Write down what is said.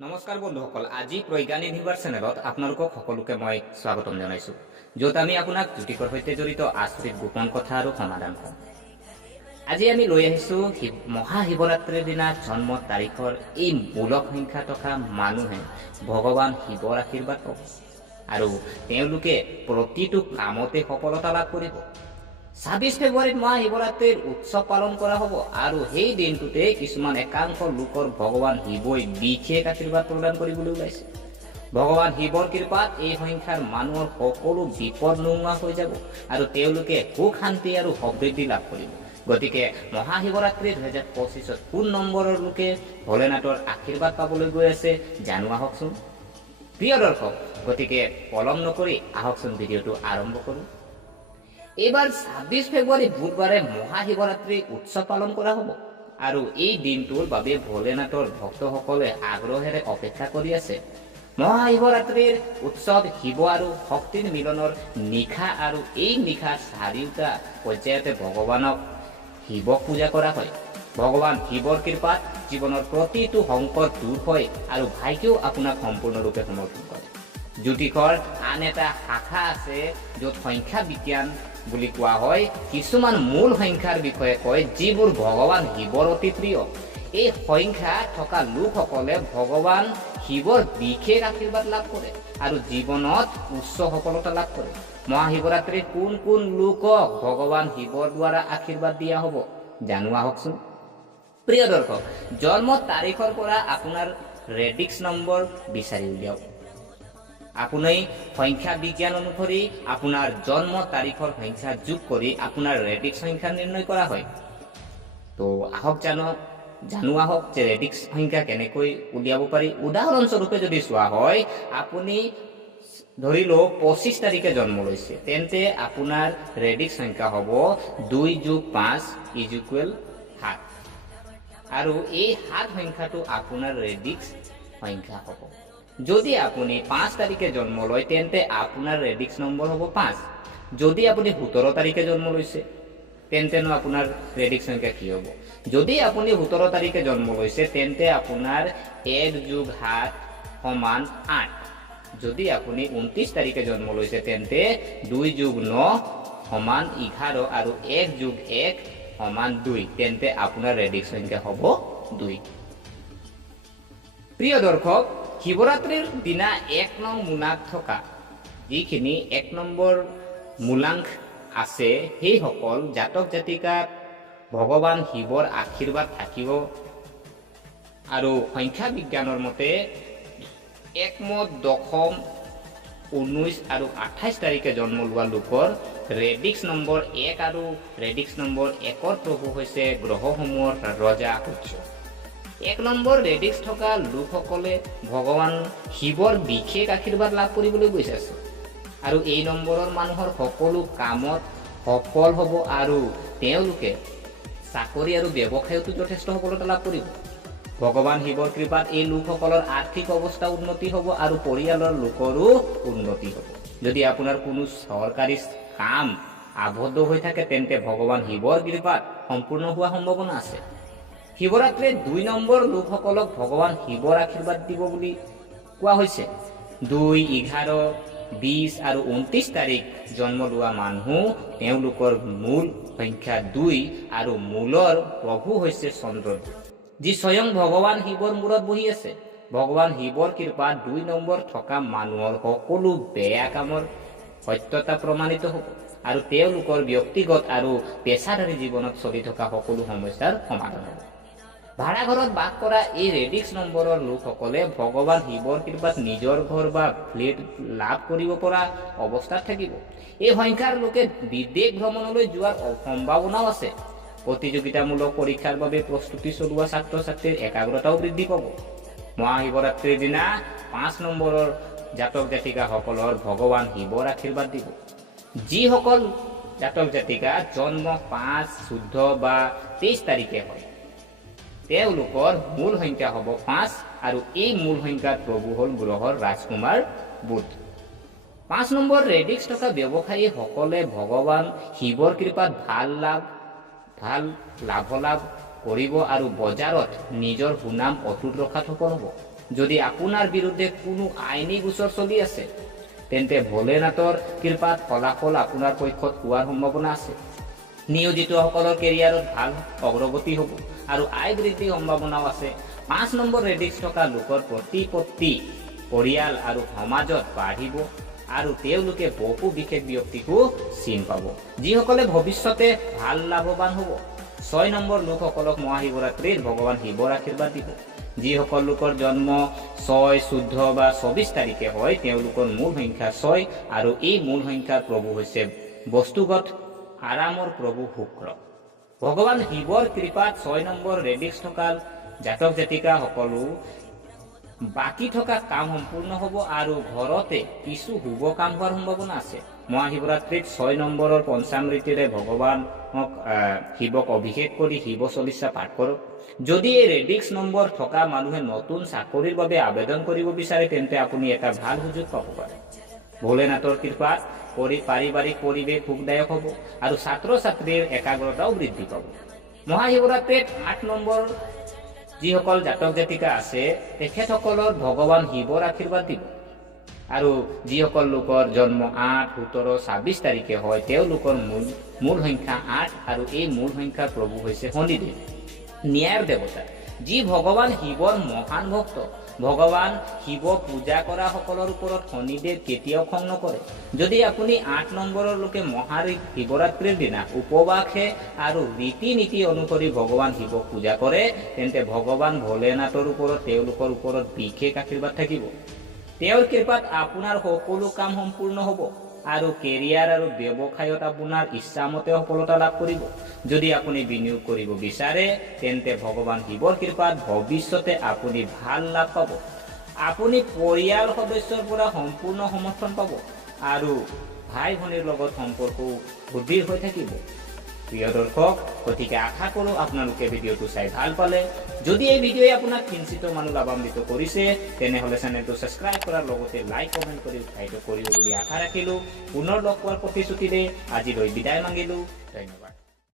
নমস্কাৰ বন্ধুসকল, আজি প্ৰজ্ঞান ইউনিভাৰ্ছ চেনেলত আপোনালোকক সকলোকে মই স্বাগতম জনাইছোঁ, য'ত আমি আপোনাক জ্যোতিষৰ সৈতে জড়িত আচৰিত গোপন কথা আৰু সমাধান কওঁ। আজি আমি লৈ আহিছোঁ মহাশিৱৰাত্ৰিৰ দিনা জন্ম তাৰিখৰ এই মূলক সংখ্যা থকা মানুহে ভগৱান শিৱৰ আশীৰ্বাদ পাব আৰু তেওঁলোকে প্ৰতিটো কামতে সফলতা লাভ কৰিব। ২৬ ফেব্ৰুৱাৰীত মহাশিৱৰাত্ৰিৰ উৎসৱ পালন কৰা হ'ব আৰু সেই দিনটোতে কিছুমান একাংশ লোকৰ ভগৱান শিৱই বিশেষ আশীৰ্বাদ প্ৰদান কৰিবলৈ ওলাইছে। ভগৱান শিৱৰ কৃপাত এই সংখ্যাৰ মানুহৰ সকলো বিপদ নোহোৱা হৈ যাব আৰু তেওঁলোকে সুখ শান্তি আৰু সমৃদ্ধি লাভ কৰিব। গতিকে মহাশিৱৰাত্ৰি ২০২৫ত কোন নম্বৰৰ লোকে ভোলেনাথৰ আশীৰ্বাদ পাবলৈ গৈ আছে জানো আহকচোন। প্ৰিয় দৰ্শক, গতিকে পলম নকৰি আহকচোন ভিডিঅ'টো আৰম্ভ কৰোঁ। এইবাৰ ২৬ ফেব্ৰুৱাৰী বুধবাৰে মহাশিৱৰাত্ৰি উৎসৱ পালন কৰা হ'ব আৰু এই দিনটোৰ বাবে ভোলেনাথৰ ভক্তসকলে আগ্ৰহেৰে অপেক্ষা কৰি আছে। মহাশিৱৰাত্ৰিৰ উৎসৱ শিৱ আৰু শক্তিৰ মিলনৰ নিশা আৰু এই নিশা চাৰিওটা পৰ্যায়তে ভগৱানক শিৱক পূজা কৰা হয়। ভগৱান শিৱৰ কৃপাত জীৱনৰ প্ৰতিটো সংকট দূৰ হয় আৰু ভাগ্যও আপোনাক সম্পূৰ্ণৰূপে সমৰ্থন কৰে। জ্যোতিষৰ আন এটা শাখা আছে য'ত সংখ্যা বিজ্ঞান বুলি কোৱা হয়। কিছুমান মূল সংখ্যাৰ বিষয়ে কয় যিবোৰ ভগৱান শিৱৰ অতি প্ৰিয়। এই সংখ্যা থকা লোকসকলে ভগৱান শিৱৰ বিশেষ আশীৰ্বাদ লাভ কৰে আৰু জীৱনত উচ্চ সফলতা লাভ কৰে। মহাশিৱৰাত্ৰিত কোন কোন লোকক ভগৱান শিৱৰ দ্বাৰা আশীৰ্বাদ দিয়া হ'ব জানো আহকচোন। প্ৰিয় দৰ্শক, জন্ম তাৰিখৰ পৰা আপোনাৰ ৰেডিক্স নম্বৰ বিচাৰি উলিয়াওক। আপুনি সংখ্যা বিজ্ঞান অনুসৰি আপোনাৰ জন্ম তাৰিখৰ সংখ্যা যোগ কৰি আপোনাৰ ৰেডিক্স সংখ্যা নিৰ্ণয় কৰা হয়। তো আহক জানো আহক যে ৰেডিক্স সংখ্যা কেনেকৈ উলিয়াব পাৰি। উদাহৰণস্বৰূপে যদি চোৱা হয়, আপুনি ধৰি লওক ২৫ তাৰিখে জন্ম লৈছে, তেন্তে আপোনাৰ ৰেডিক্স সংখ্যা হ'ব ২ + ৫ = ৭ আৰু এই ৭ সংখ্যাটো আপোনাৰ ৰেডিক্স সংখ্যা হ'ব। যদি আপুনি ৫ তাৰিখে জন্ম লয় তেন্তে আপোনাৰ ৰেডিক্স নম্বৰ হ'ব ৫। যদি আপুনি ১৭ তাৰিখে জন্ম লৈছে তেন্তেনো আপোনাৰ ৰেডিক্স সংখ্যা কি হ'ব? যদি আপুনি ১৭ তাৰিখে জন্ম লৈছে তেন্তে আপোনাৰ ১ + ৭ = ৮। যদি আপুনি ২৯ তাৰিখে জন্ম লৈছে তেন্তে ২ + ৯ = ১১ আৰু ১ + ১ = ২। তেন্তে আপোনাৰ ৰেডিক্স সংখ্যা হ'ব ২। প্ৰিয় দৰ্শক, শিৱৰাত্ৰিৰ দিনা ১ নং মূলাংক থকা যিখিনি ১ নম্বৰ মূলাংক আছে সেইসকল জাতক জাতিকাত ভগৱান শিৱৰ আশীৰ্বাদ থাকিব আৰু সংখ্যা বিজ্ঞানৰ মতে একমত দশম ১৯ আৰু ২৮ তাৰিখে জন্ম লোৱা লোকৰ ৰেডিক্স নম্বৰ ১ আৰু ৰেডিক্স নম্বৰ ১ৰ প্ৰভু হৈছে গ্ৰহসমূহৰ ৰজা সূৰ্য। ১ নম্বৰ ৰেডিক্স থকা লোকসকলে ভগৱান শিৱৰ বিশেষ আশীৰ্বাদ লাভ কৰিবলৈ গৈছে আৰু এই নম্বৰৰ মানুহৰ সকলো কামত সফল হ'ব আৰু তেওঁলোকে চাকৰি আৰু ব্যৱসায়তো যথেষ্ট সফলতা লাভ কৰিব। ভগৱান শিৱৰ কৃপাত এই লোকসকলৰ আৰ্থিক অৱস্থা উন্নতি হ'ব আৰু পৰিয়ালৰ লোকৰো উন্নতি হ'ব। যদি আপোনাৰ কোনো চৰকাৰী কাম আবদ্ধ হৈ থাকে তেন্তে ভগৱান শিৱৰ কৃপাত সম্পূৰ্ণ হোৱাৰ সম্ভাৱনা আছে। শিৱৰাত্ৰিত ২ নম্বৰ লোকসকলক ভগৱান শিৱৰ আশীৰ্বাদ দিব বুলি কোৱা হৈছে। ২, ১১, ২০ আৰু ২৯ তাৰিখ জন্ম লোৱা মানুহ, তেওঁলোকৰ মূল সংখ্যা ২ আৰু মূলৰ প্ৰভু হৈছে চন্দ্ৰ, যি স্বয়ং ভগৱান শিৱৰ মূৰত বহি আছে। ভগৱান শিৱৰ কৃপাত ২ নম্বৰ থকা মানুহৰ সকলো বেয়া কামৰ সত্যতা প্ৰমাণিত হ'ব আৰু তেওঁলোকৰ ব্যক্তিগত আৰু পেছাদাৰী জীৱনত চলি থকা সকলো সমস্যাৰ সমাধান হ'ব। ভাড়াঘৰত বাস কৰা এই ৰেডিক্স নম্বৰৰ লোকসকলে ভগৱান শিৱৰ কৃপাত নিজৰ ঘৰ বা ফ্লেট লাভ কৰিব পৰা অৱস্থাত থাকিব। এই সংখ্যাৰ লোকে বিদেশ ভ্ৰমণলৈ যোৱাৰ সম্ভাৱনাও আছে। প্ৰতিযোগিতামূলক পৰীক্ষাৰ বাবে প্ৰস্তুতি চলোৱা ছাত্ৰ ছাত্ৰীৰ একাগ্ৰতাও বৃদ্ধি পাব। মহাশিৱৰাত্ৰিৰ দিনা ৫ নম্বৰৰ জাতক জাতিকাসকলৰ ভগৱান শিৱৰ আশীৰ্বাদ দিব। যিসকল জাতক জাতিকা জন্ম ৫, ১৪ বা ২৩ তাৰিখে হয় তেওঁলোকৰ মূল সংখ্যা হ'ব ৫ আৰু এই মূল সংখ্যাত প্ৰভু হ'ল গ্ৰহৰ ৰাজকুমাৰ বুধ। ৫ নম্বৰ ৰেডিক্স থকা ব্যৱসায়ীসকলে ভগৱান শিৱৰ কৃপাত ভাল লাভালাভ কৰিব আৰু বজাৰত নিজৰ সুনাম অটুট ৰখাত সফল হ'ব। যদি আপোনাৰ বিৰুদ্ধে কোনো আইনী গোচৰ চলি আছে তেন্তে ভোলেনাথৰ কৃপাত ফলাফল আপোনাৰ পক্ষত হোৱাৰ সম্ভাৱনা আছে। নিয়োজিতসকলৰ কেৰিয়াৰত ভাল অগ্ৰগতি হ'ব আৰু আয় বৃদ্ধিৰ সম্ভাৱনাও আছে। 5 নম্বৰ ৰেডিক্স থকা লোকৰ প্ৰতিপত্তি পৰিয়াল আৰু সমাজত বাঢ়িব আৰু তেওঁলোকে বহু বিশেষ ব্যক্তিকো চিন পাব, যিসকলে ভৱিষ্যতে ভাল লাভৱান হ'ব। 6 নম্বৰ লোকসকলক মহাশিৱৰাত্ৰিত ভগৱান শিৱৰ আশীৰ্বাদ দিব। যিসকল লোকৰ জন্ম 6, 14 বা 24 তাৰিখে হয় তেওঁলোকৰ মূল সংখ্যা 6 আৰু এই মূল সংখ্যাৰ প্ৰভু হৈছে বস্তুগত আৰামৰ প্ৰভু শুক্ৰ। ভগৱান শিৱৰ কৃপাত 6 নম্বৰ ৰেডিক্স থকা জাতক জাতিকা সকলো বাকী থকা কাম সম্পূৰ্ণ হ'ব আৰু ঘৰতে কিছু শুভ কাম হোৱাৰ সম্ভাৱনা আছে। মহাশিৱৰাত্ৰিত 6 নম্বৰৰ পঞ্চামৃতিৰে ভগৱানক শিৱক অভিষেক কৰি শিৱ চলিচা পাঠ কৰক। যদি এই ৰেডিক্স নম্বৰ থকা মানুহে নতুন চাকৰিৰ বাবে আবেদন কৰিব বিচাৰে তেন্তে আপুনি এটা ভাল সুযোগ পাব পাৰে। ভোলেনাথৰ কৃপাত পাৰিবাৰিক পৰিৱেশ সুখদায়ক হ'ব আৰু ছাত্ৰ ছাত্ৰীৰ একাগ্ৰতাও বৃদ্ধি পাব। মহাশিৱৰাত্ৰিত 8 নম্বৰ যিসকল জাতক জাতিকা আছে তেখেতসকলৰ ভগৱান শিৱৰ আশীৰ্বাদ দিব আৰু যিসকল লোকৰ জন্ম 8, 17, 26 তাৰিখে হয় তেওঁলোকৰ মূল সংখ্যা 8 আৰু এই মূল সংখ্যাৰ প্ৰভু হৈছে শনিদেৱ, ন্যায়ৰ দেৱতা, যি ভগৱান শিৱৰ মহান ভক্ত। ভগৱান শিৱ পূজা কৰা সকলৰ ওপৰত শনিদেৱ কেতিয়াও খং নকৰে। যদি আপুনি 8 নম্বৰৰ লোকে মহাশিৱৰাত্ৰিৰ দিনা উপবাসে আৰু ৰীতি নীতি অনুসৰি ভগৱান শিৱক পূজা কৰে তেন্তে ভগৱান ভোলেনাথৰ ওপৰত তেওঁলোকৰ ওপৰত বিশেষ আশীৰ্বাদ থাকিব। তেওঁৰ কৃপাত আপোনাৰ সকলো কাম সম্পূৰ্ণ হ'ব আৰু কেৰিয়াৰ আৰু ব্যৱসায়ত আপোনাৰ ইচ্ছামতে সফলতা লাভ কৰিব। যদি আপুনি বিনিয়োগ কৰিব বিচাৰে তেন্তে ভগৱান শিৱৰ কৃপাত ভৱিষ্যতে আপুনি ভাল লাভ পাব। আপুনি পৰিয়াল সদস্যৰ পৰা সম্পূৰ্ণ সমৰ্থন পাব আৰু ভাই ভনীৰ লগত সম্পৰ্কও সুদৃঢ় হৈ থাকিব। প্ৰিয় দৰ্শক, গতিকে আশা কৰোঁ আপোনালোকে ভিডিঅ'টো চাই ভাল পালে। যদি এই ভিডিঅ'ই আপোনাক কিঞ্চিত মানুহ লাভান্বিত কৰিছে তেনেহ'লে চেনেলটো ছাবস্ক্ৰাইব কৰাৰ লগতে লাইক কমেণ্ট কৰি উৎসাহিত কৰিব বুলি আশা ৰাখিলোঁ। পুনৰ লগ পোৱাৰ প্ৰতিশ্ৰুতিৰে আজিলৈ বিদায় মাগিলোঁ। ধন্যবাদ।